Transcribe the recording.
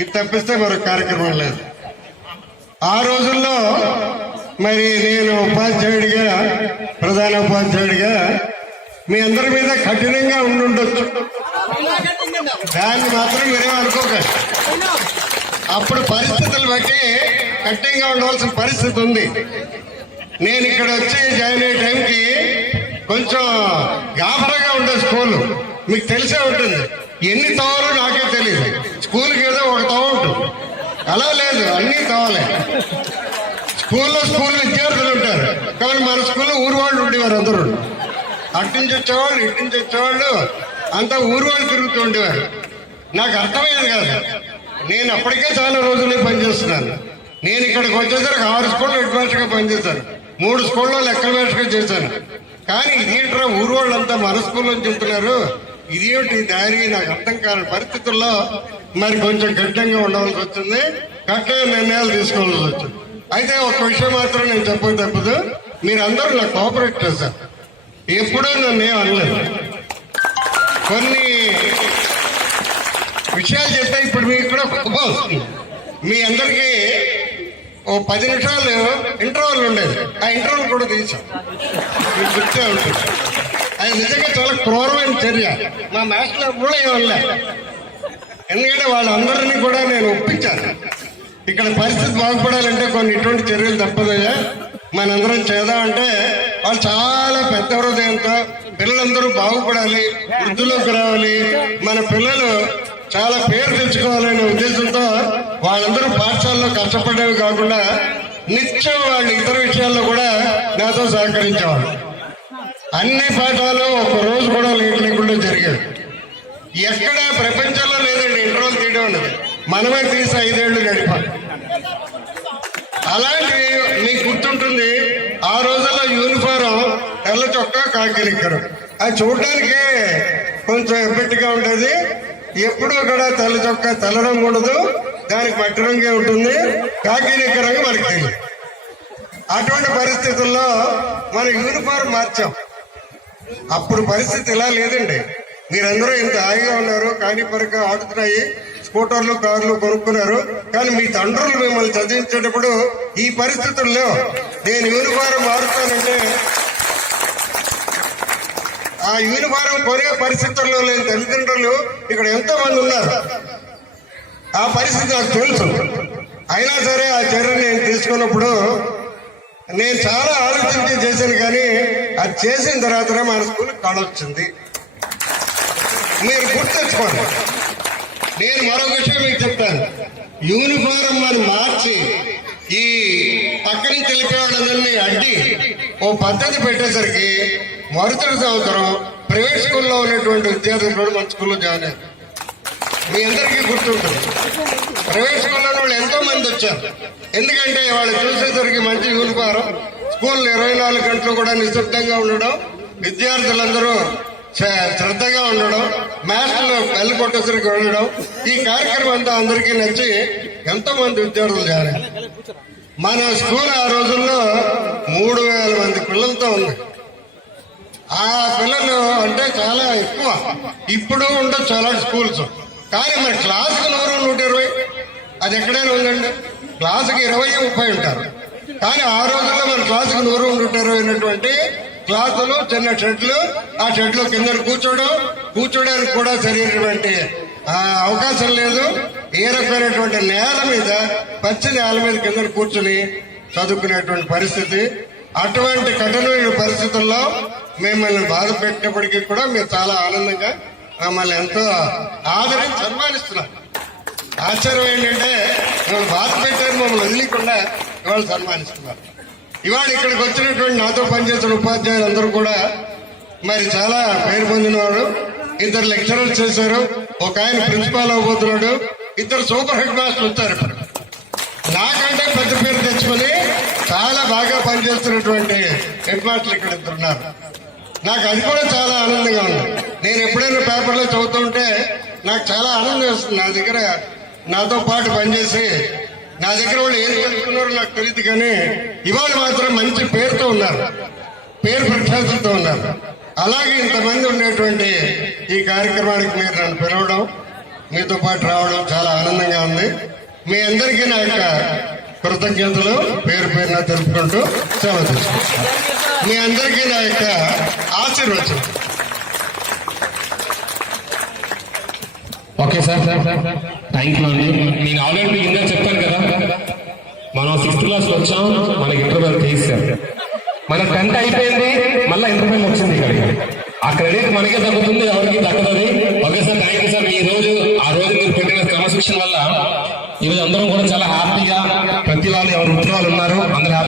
ఇది తప్పిస్తే మరొక కార్యక్రమం లేదు. ఆ రోజుల్లో మరి నేను ఉపాధ్యాయుడిగా, ప్రధాన ఉపాధ్యాయుడిగా మీ అందరి మీద కఠినంగా ఉండుండొచ్చు. దాన్ని మాత్రం మీరేం అనుకోకండి. అప్పుడు పరిస్థితులు బట్టి కఠినంగా ఉండవలసిన పరిస్థితి ఉంది. నేను ఇక్కడ వచ్చి జాయిన్ అయ్యే టైంకి కొంచెం గాబరాగా ఉండే స్కూల్ మీకు తెలిసే ఉంటుంది. ఎన్ని తోవలో నాకే తెలియదు. స్కూల్కి ఏదో ఒక తోవ ఉంటుంది, అలా లేదు, అన్నీ తోవలే. స్కూల్ విద్యార్థులు ఉంటారు, కానీ మన స్కూల్లో ఊరు వాళ్ళు ఉండేవారు. అందరూ అటు నుంచి వచ్చేవాళ్ళు, ఇటు నుంచి వచ్చేవాళ్ళు, అంతా ఊరు వాళ్ళు తిరుగుతూ ఉండేవారు. నాకు అర్థమయ్యేది కాదు. నేను అప్పటికే చాలా రోజులు పనిచేస్తున్నాను. నేను ఇక్కడికి వచ్చేసరికి 6 స్కూళ్ళు హెడ్ మాస్టర్గా పనిచేశాను, 3 స్కూల్లో లెక్కల మాస్టర్గా చేశాను. కానీ ఇదేంట్రా ఊరు వాళ్ళంతా మన స్కూల్లో చెప్తున్నారు, ఇదేమిటి దారి, నాకు అర్థం కాని పరిస్థితుల్లో మరి కొంచెం కఠినంగా ఉండవలసి వచ్చింది, కఠిన నిర్ణయాలు తీసుకోవాల్సి వచ్చింది. అయితే ఒక విషయం మాత్రం నేను చెప్పక తప్పదు, మీరందరూ నాకు కోఆపరేట్ చేశారు. ఎప్పుడూ నన్ను ఏం అనలేదు. కొన్ని విషయాలు చెప్తే ఇప్పుడు మీకు కూడా వస్తుంది. మీ అందరికీ ఓ 10 నిమిషాలు ఇంటర్వల్ ఉండేది, ఆ ఇంటర్వల్ కూడా తీసాం. మీకు గుర్తే ఉంటుంది. అది నిజంగా చాలా క్రూరమైన చర్య. మా మాస్టర్లు కూడా ఏమనలే, ఎందుకంటే వాళ్ళందరినీ కూడా నేను ఒప్పించాను. ఇక్కడ పరిస్థితి బాగుపడాలంటే కొన్ని ఇటువంటి చర్యలు తప్పదయ్యా, మనందరం చేద్దామంటే వాళ్ళు చాలా పెద్ద హృదయంతో పిల్లలందరూ బాగుపడాలి, వృద్ధిలోకి రావాలి, మన పిల్లలు చాలా పేరు తెచ్చుకోవాలనే ఉద్దేశంతో వాళ్ళందరూ పాఠశాలలో కష్టపడేవి కాకుండా నిత్యం వాళ్ళు ఇతర విషయాల్లో కూడా నాతో సహకరించేవాళ్ళు. అన్ని పాఠాలు ఒక రోజు కూడా లేట్ లేకుండా జరిగాయి. ఎక్కడ ప్రపంచంలో లేదండి ఇంటర్వల్ తీయడం అన్నది, మనమే తీసి 5 ఏళ్ళు గడిపాం. అలాంటివి మీకు గుర్తుంటుంది. ఆ రోజుల్లో యూనిఫారం తెల్ల చొక్కా, కాకి నిక్కరు. అది చూడటానికే కొంచెం ఎబ్బెట్టుగా ఉంటుంది. ఎప్పుడూ కూడా తెల్ల చొక్కా తెల్ల రంగు ఉండదు, దానికి మట్టి రంగే ఉంటుంది. కాకి నిక్కర్ రంగు మనకి తెలియదు. అటువంటి పరిస్థితుల్లో మన యూనిఫారం మార్చాం. అప్పుడు పరిస్థితి ఇలా లేదండి. మీరందరూ ఇంత హాయిగా ఉన్నారు, కానీ పరగా ఆడుతున్నాయి, స్కూటర్లు, కార్లు కొనుక్కున్నారు. కానీ మీ తండ్రులు మిమ్మల్ని చదివించేటప్పుడు ఈ పరిస్థితుల్లో నేను యూనిఫారం మారుతానంటే ఆ యూనిఫారం కొనే పరిస్థితుల్లో లేని తల్లిదండ్రులు ఇక్కడ ఎంతో మంది ఉన్నారు. ఆ పరిస్థితి నాకు తెలుసు. అయినా సరే ఆ చర్య నేను తీసుకున్నప్పుడు నేను చాలా ఆలోచించి చేశాను. కానీ అది చేసిన తర్వాత మన స్కూల్కి కళొచ్చింది. మీరు గుర్తించుకోండి. నేను మరొక విషయం మీకు చెప్తాను. యూనిఫారం మనం మార్చి ఈ పక్క నుంచి తెలిపే వాళ్ళందరినీ అడ్డి ఓ పద్ధతి పెట్టేసరికి మరుసటి సంవత్సరం ప్రైవేట్ స్కూల్లో ఉన్నటువంటి విద్యార్థులు కూడా మన స్కూల్లో జాయిన్ అయ్యారు. మీ అందరికీ గుర్తుంటుంది. ప్రైవేట్ స్కూల్లో వాళ్ళు ఎంతో మంది వచ్చారు. ఎందుకంటే వాళ్ళు చూసేసరికి మంచి యూనిఫారం, స్కూల్ 24 గంటలు కూడా నిశ్శబ్దంగా ఉండడం, విద్యార్థులందరూ శ్రద్ధగా ఉండడం, మాస్టర్లు బెల్ కొట్టేసరికి వెళ్ళడం, ఈ కార్యక్రమం అంతా అందరికీ నచ్చి ఎంతో మంది విద్యార్థులు జాయిన్. మన స్కూల్ ఆ రోజుల్లో 3000 మంది పిల్లలతో ఉంది. ఆ పిల్లలు అంటే చాలా ఎక్కువ. ఇప్పుడు ఉండొచ్చు అలాంటి స్కూల్స్, కానీ మరి క్లాసుకు 100, 120 అది ఎక్కడైనా ఉందండి. క్లాసుకి 20, 30 ఉంటారు. కానీ ఆ రోజుల్లో మన క్లాసుకు 100, 120 అయినటువంటి క్లాసులు, చిన్న షెడ్లు, ఆ షెడ్లో కింద కూర్చోడానికి కూడా సరైనటువంటి అవకాశం లేదు. ఏ రకమైనటువంటి నేల మీద, పచ్చి నేల మీద కింద కూర్చుని చదువుకునేటువంటి పరిస్థితి. అటువంటి కఠినమైన పరిస్థితుల్లో మిమ్మల్ని బాధ పెట్టినప్పటికీ కూడా మీరు చాలా ఆనందంగా మమ్మల్ని ఎంతో ఆదరించి సన్మానిస్తున్నారు. ఆశ్చర్యం ఏంటంటే ఇవాళ బాధ పెట్టారు, మమ్మల్ని వదిలేకుండా ఇవాళ సన్మానిస్తున్నారు. ఇవాళ ఇక్కడికి వచ్చినటువంటి నాతో పనిచేస్తున్న ఉపాధ్యాయులు అందరూ కూడా మరి చాలా పేరు పొందినవాడు. 2 లెక్చరర్స్ చేశారు, ఒక ఆయన ప్రిన్సిపాల్ అవబోతున్నాడు, 2 సూపర్ హెడ్ మాస్టర్లు వచ్చారు. నాకంటే పెద్ద పేరు తెచ్చుకొని చాలా బాగా పనిచేస్తున్నటువంటి హెడ్ మాస్టర్లు ఇక్కడ 2 ఉన్నారు. నాకు అది కూడా చాలా ఆనందంగా ఉంది. నేను ఎప్పుడైనా పేపర్లో చదువుతుంటే నాకు చాలా ఆనందం వేస్తుంది. నా దగ్గర నాతో పాటు పనిచేసి నా దగ్గర వాళ్ళు ఏం తెలుసుకున్నారో నాకు తెలియదు, కానీ ఇవాళ మాత్రం మంచి పేరుతో ఉన్నారు, పేరు ప్రఖ్యాతులతో ఉన్నారు. అలాగే ఇంతమంది ఉండేటువంటి ఈ కార్యక్రమానికి మీరు నన్ను పిలవడం మీతో పాటు రావడం చాలా ఆనందంగా ఉంది. మీ అందరికీ నా యొక్క కృతజ్ఞతలు పేరు పేరున తెలుపుకుంటూ సెలవు తీసుకుంటాను. మీ అందరికీ నా యొక్క ఆశీర్వచనం. ఓకే సార్, థ్యాంక్ యూ అండి. నేను ఆల్రెడీ మీకు ఇందా చెప్పాను కదా, మనం 6th క్లాస్లో వచ్చాం, మనకి ఇంటర్వెల్ తీసాం, మన 10th అయిపోయింది, మళ్ళీ ఇంటర్వెల్ వచ్చింది ఇక్కడికి. ఆ క్రెడిట్ మనకే తగ్గుతుంది, ఎవరికి దక్కదు.